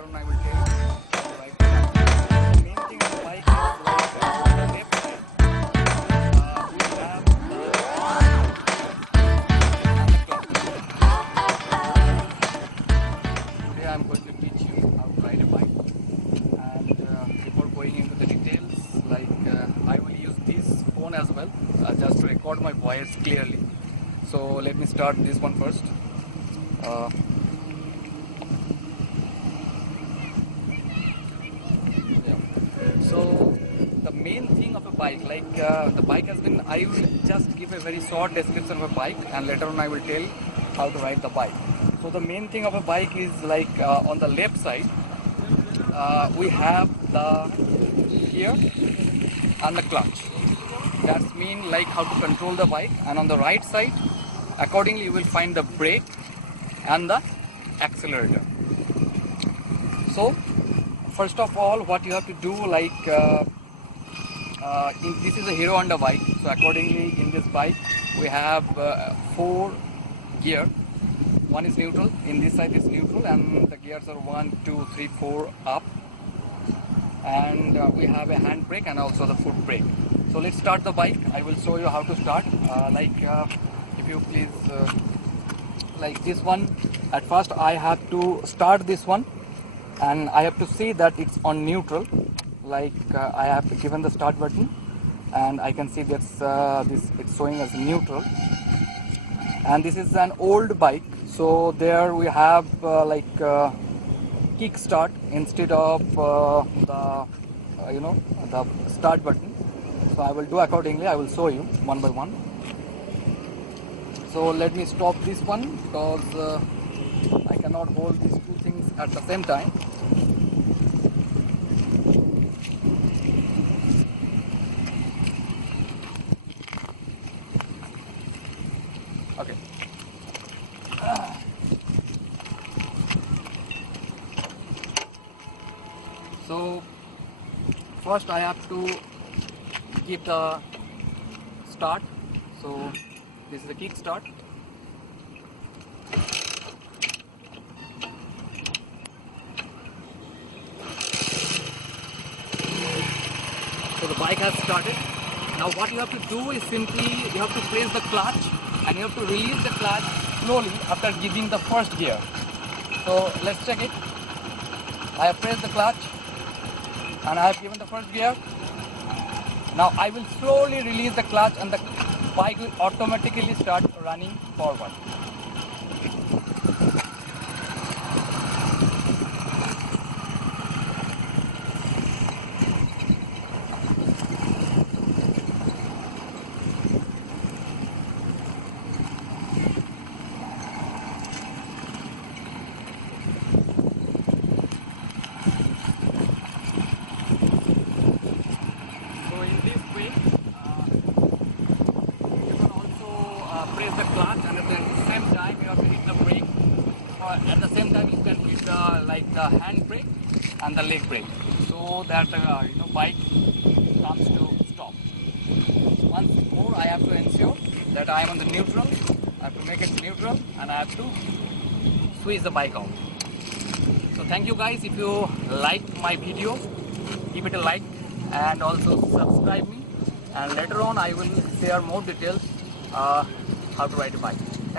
later on I will tell you how to ride the bike. The main thing on the bike is like on the left side, we have the clutch. Today I am going to teach you how to ride a bike, and before going into the details, I will use this phone as well, just to record my voice clearly. So let me start this one first. So the main thing of a bike, the bike has been, I will just give a very short description of a bike, and later on I will tell how to ride the bike. So the main thing of a bike is on the left side, we have the gear and the clutch. That's mean like how to control the bike. And on the right side, accordingly you will find the brake and the accelerator. So first of all, what you have to do, this is a Hero Honda bike, so accordingly in this bike we have 4 gear. One is neutral, in this side is neutral, and the gears are 1, 2, 3, 4 up, and we have a hand brake and also the foot brake. So let's start the bike. I will show you how to start. If you please, like this one, at first I have to start this one, and I have to see that it's on neutral. I have given the start button, and I can see that's it's showing as neutral. And this is an old bike, so there we have kick start instead of the start button. So I will do accordingly. I will show you one by one. So let me stop this one because I cannot hold these two things at the same time. Okay. So first I have to give the start. So this is the kick start. So the bike has started. Now what you have to do is simply you have to press the clutch, and you have to release the clutch slowly after giving the first gear. So let's check it. I have pressed the clutch and I have given the first gear. Now I will slowly release the clutch and the bike will automatically start running forward. Press the clutch, and at the same time you have to hit the brake. At the same time you can hit the hand brake and the leg brake, so that bike comes to stop. Once more I have to ensure that I am on the neutral. I have to make it neutral, and I have to switch the bike out. So thank you guys. If you like my video, give it a like and also subscribe me, and later on I will share more details how to ride a bike.